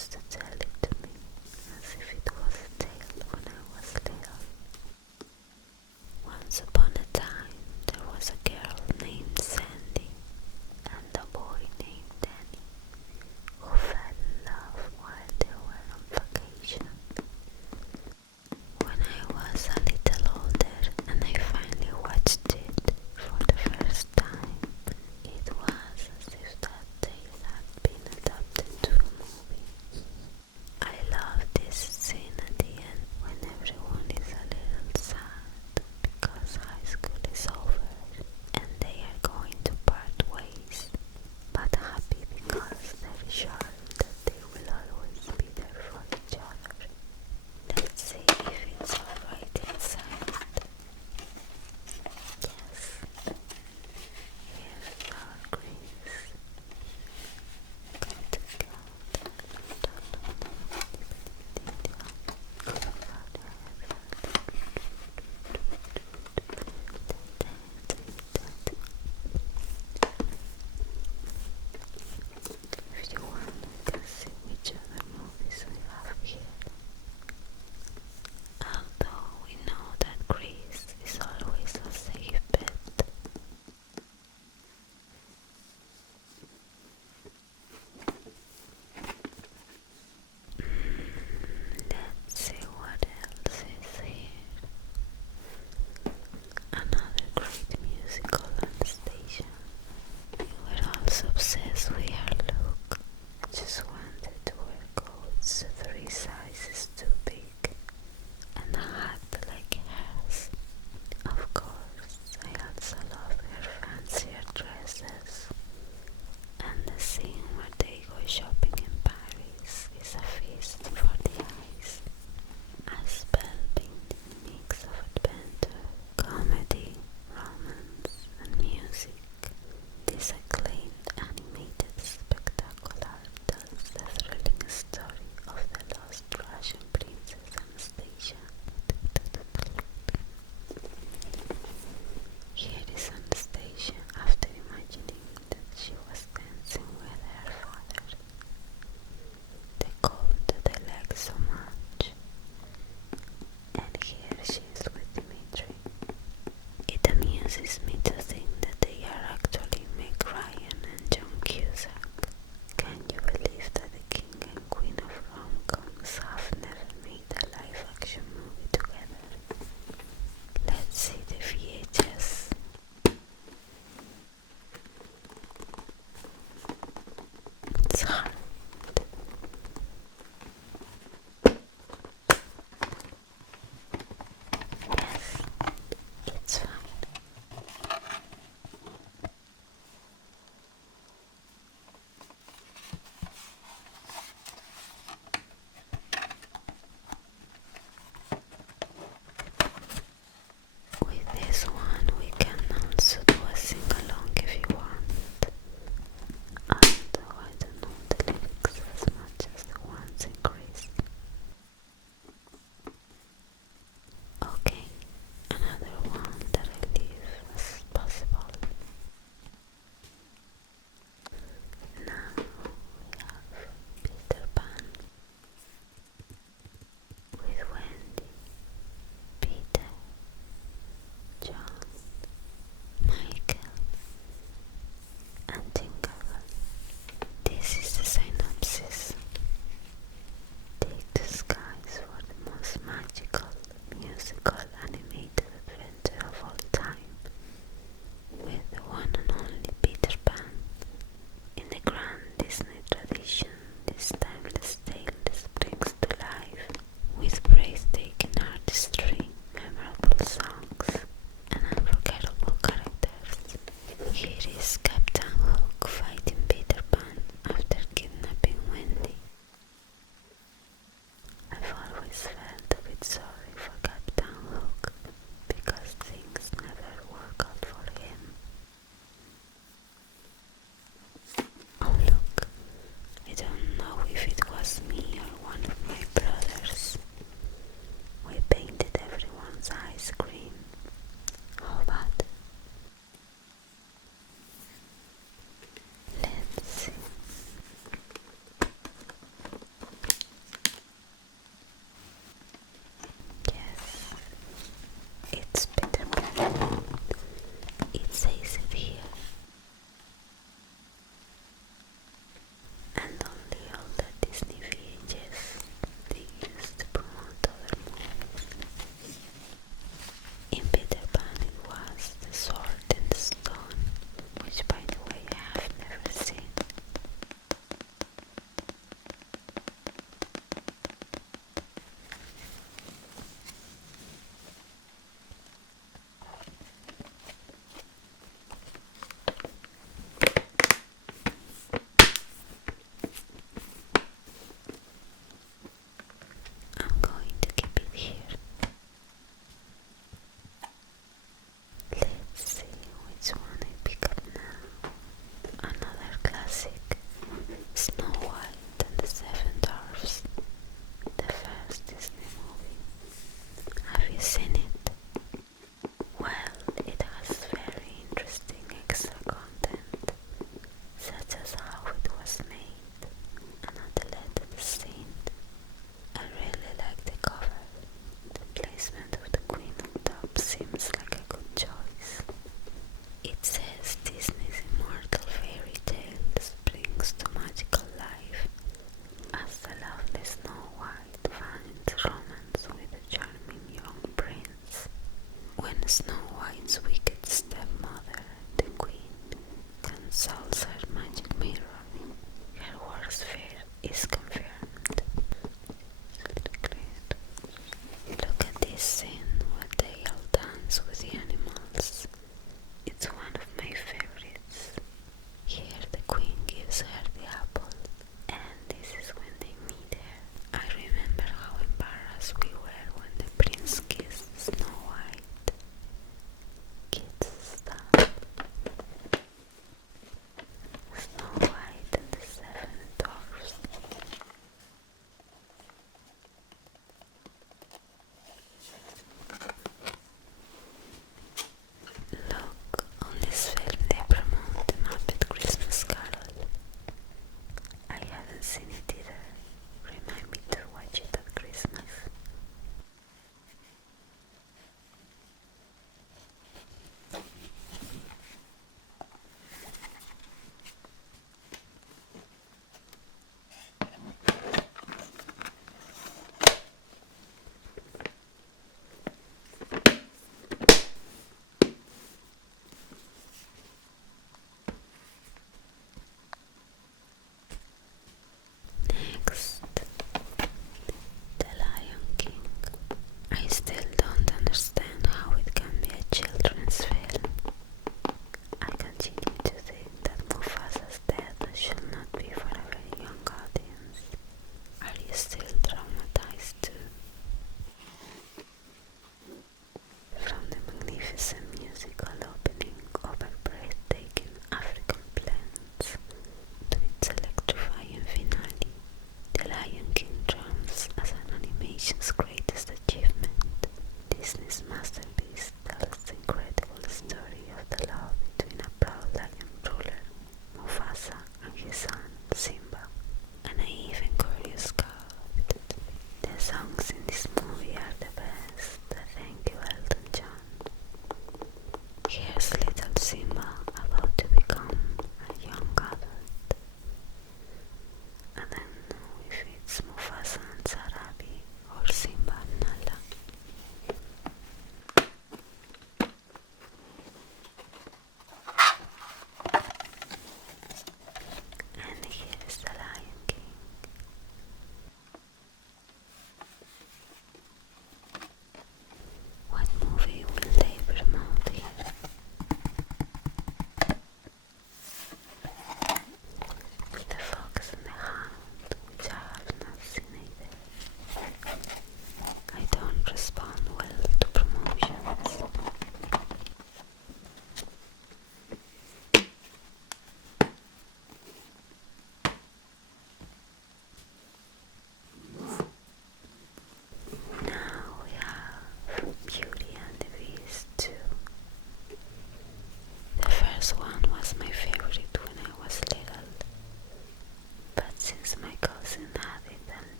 used to tell it to me as if it was a tale when I was little. Once upon a time, there was a girl named Sandy and a boy named Danny who fell in love while they were on vacation. When I was a little older and I finally watched it for the first time, it was as if that tale had been adapted to a movie. I love this scene at the end when everyone is a little sad because high school is over and they are going to part ways, but happy because they're sure that they will always be there for each other. Let's see if it's alright inside. Yes. Here's our Greece. If you want, you can see which other movies we have here. Although we know that Greece is always a safe bet. Let's see what else is here. Another great musical on station. We were also obsessed with her look. I just wanted to wear coats 3 sizes too big and a hat like hers. Of course, I also love her fancier dresses. And the scene where they go shopping in Paris is a feast for the eyes. A spellbinding mix of adventure, comedy, romance, and music. This acclaimed animated spectacular tells the thrilling story of the lost Russian princess Anastasia. Here is Anastasia after imagining that she was dancing with her father. They called the leg so much. And here she is with Dmitri. It amuses me to think that they are actually Meg Ryan and John Cusack. Can you believe that the king and queen of rom-coms have never made a live-action movie together? Let's see the VHS. It's hard.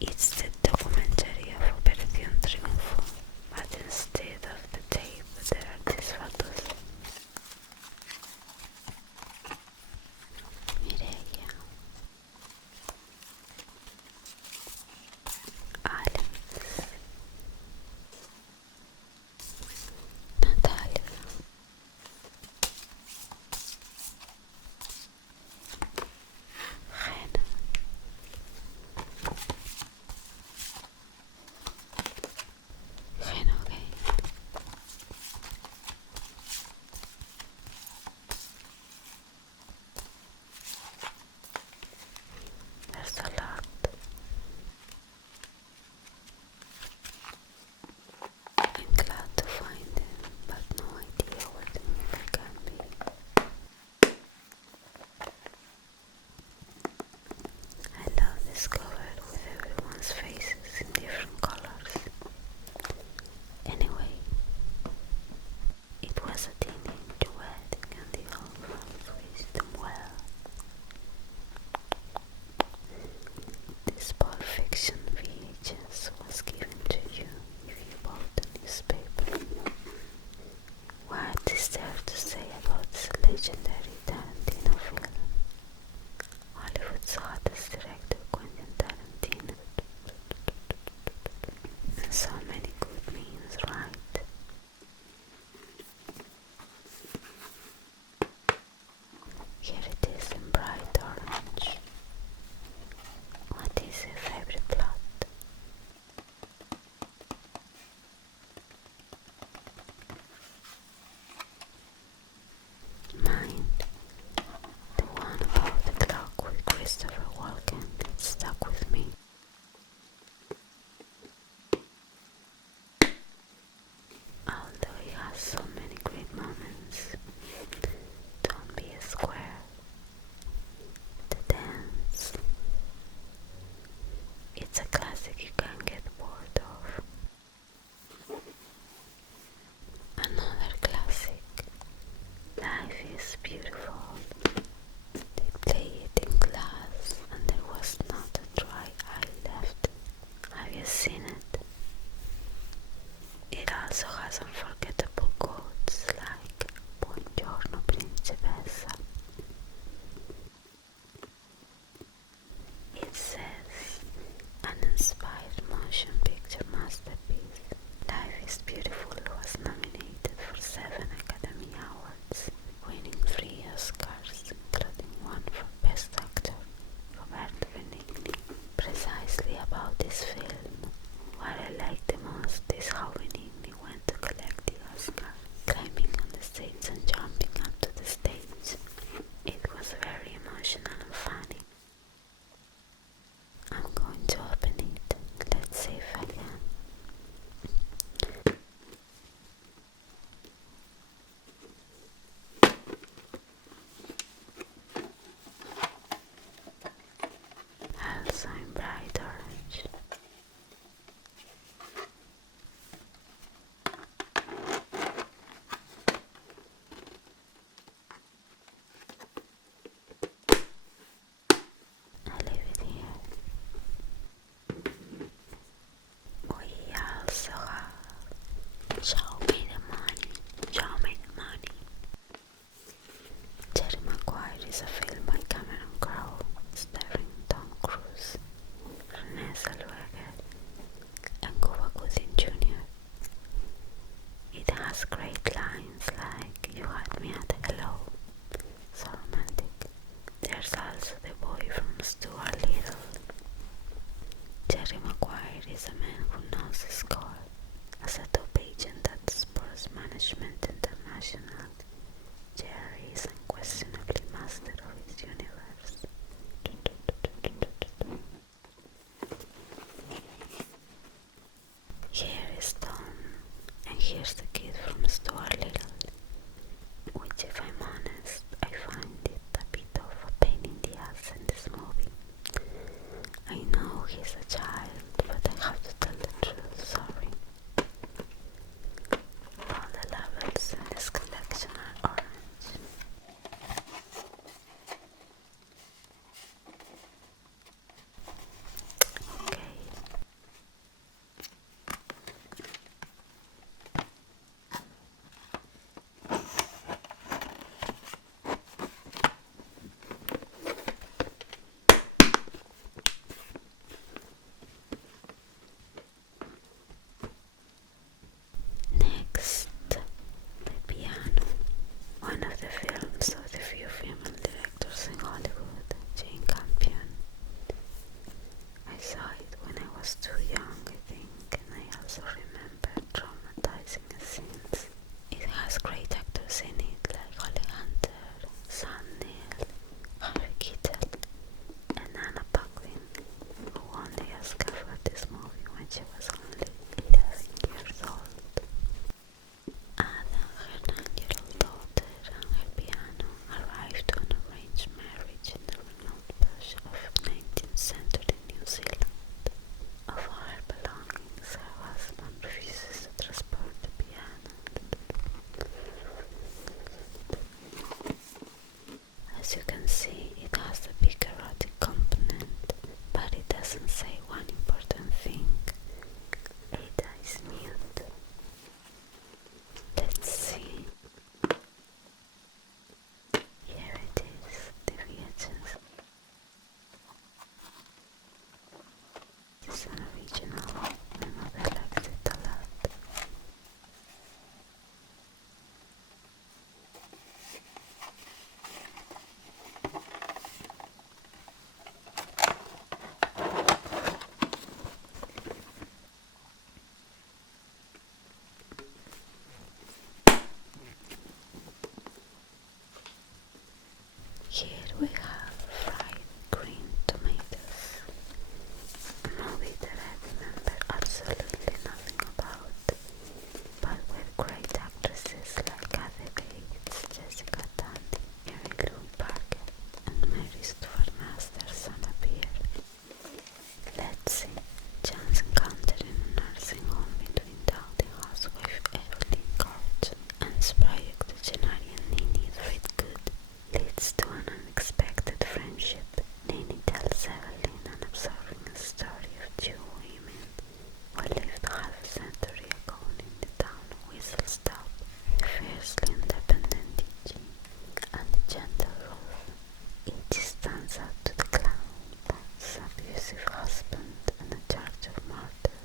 It's the documentary of Operación Triunfo, but instead of the tape there are these photos. Mireia, Alex, Natalia, Hannah, Renogate, there's a lot. I'm glad to find him, but no idea what the movie can be. I love this cover with everyone's faces in different colors. Anyway, it was a teenage wedding and the old folks wished them well. This Pulp Fiction VHS was given to you if you bought the newspaper. What is there to say about this legendary Tarantino film? Hollywood's hottest director, Quentin Tarantino. And so many good memes, right? Here it is in bright orange. What is your favorite plot? Mine, the one about the clock with Christopher Walken, stuck with me. Although it has so many great moments. Don't Be a Square, the dance. It's a classic you can't get bored of. Another classic, Life is Beautiful. They play it in class and there was not a dry eye left. Have you seen it? It also has unforgettable quotes like Buongiorno Principessa. It says, an inspired motion picture masterpiece. Life is Beautiful was nominated for 7 Academy Awards, winning 3 Oscars, including one for Best Actor, Roberto Benigni. Precisely about this film, what I like the most is how Benigni went to collect the Oscar, climbing on the stage and jumping up to the stage. It was very emotional and funny. I'm going to open it. Let's see if I can. Also in bright orange. I leave it here. We also have Show Me the Money, Show Me the Money. Jerry Maguire is a film by Cameron Crowe, starring Tom Cruise, Renée Zellweger, and Cuba Gooding Jr. It has great lines like, you had me at hello, so romantic. There's also the boy from Stuart Little. Jerry Maguire is a man who knows his score. As a top agent at Sports Management International, Jerry is unquestionably master of his universe. Here is Tom, and here's the kid from Stuart Little, which, if I'm honest, I find it a bit of a pain in the ass in this movie. I know he's a child, but I have to tell the truth, sorry. All the levels in this collection are orange. Okay, was too young, I think, and I also remember traumatizing scenes. It has great actors in it like Holly Hunter, Sam Neill, Harry Keitel, and Anna Paquin, who won the Oscar for this movie when she was only 11 years old. Ada, her 9-year-old daughter, and her piano arrived to an arranged marriage in the remote bush of 19th century New Zealand. Of all her belongings, her husband refuses to transport the piano. As you can see, it has a big erotic component, but it doesn't say one important thing. Ada is mute. Let's see. Here it is, the reagents. It's an original. My mother likes it a lot. Here we have fried green tomatoes, a movie that I remember absolutely nothing about, but with great actresses like Kathy Bates, Jessica Tandy, Mary Lou Parker, and Mary Stuart Masterson appear. Let's see. John's encounter in a nursing home between Dowdy housewife Evelyn Court and spry octogenarian Nini Threadgood leads to an unexpected friendship. Nini tells Evelyn an absorbing story of two women who lived half a century ago in the town of Whistlestop, the fiercely independent Gigi and the gentle Ruth. Each stands out to the clown, Pat's abusive husband and a charge of murder.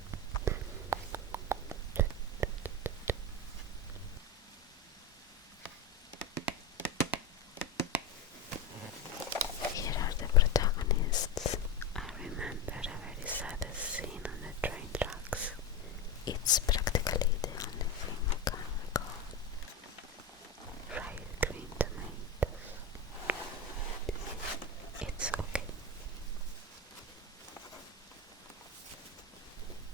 Here are the protagonists. I remember a very sad scene on the train tracks. It's practically the only thing I can recall. Fried green tomatoes. It's okay.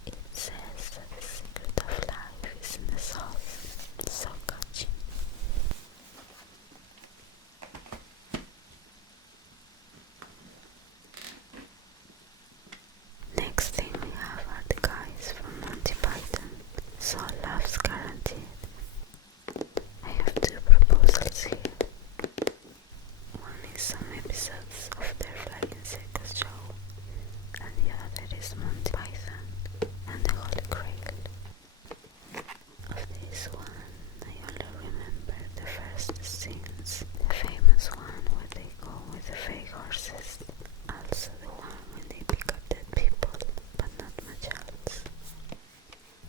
It says that the secret of life is in the sauce. So catchy. Next thing we have are the guys from Monty Python, So Love's Guaranteed. I have two proposals here. One is some episodes of their flying circus show, and the other is Monty Python and the Holy Grail. Of this one, I only remember the first scenes, the famous one where they go with the fake horses, also the one when they pick up dead people, but not much else.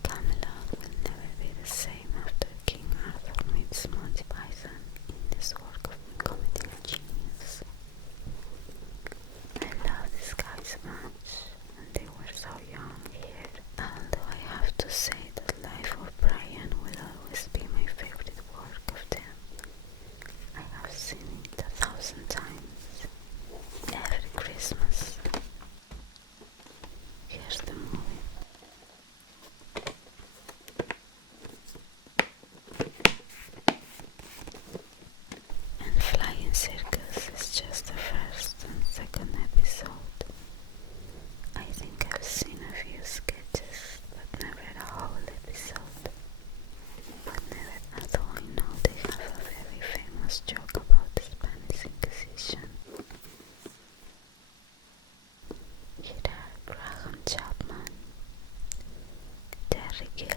Camelot will never be the same after King Arthur meets Monty Python in this work of comedy genius. I love these guys much, and they were so young here, although I have to say that Life of Brian will always be my favorite work of them. I have seen it 1,000 times, every Christmas. Here's the movie. And Flying Circus is just the first and second episode. I think I've seen a few sketches, but never a whole episode. Although I know they have a very famous joke about the Spanish Inquisition. Here are Graham Chapman, Terry Gilliam,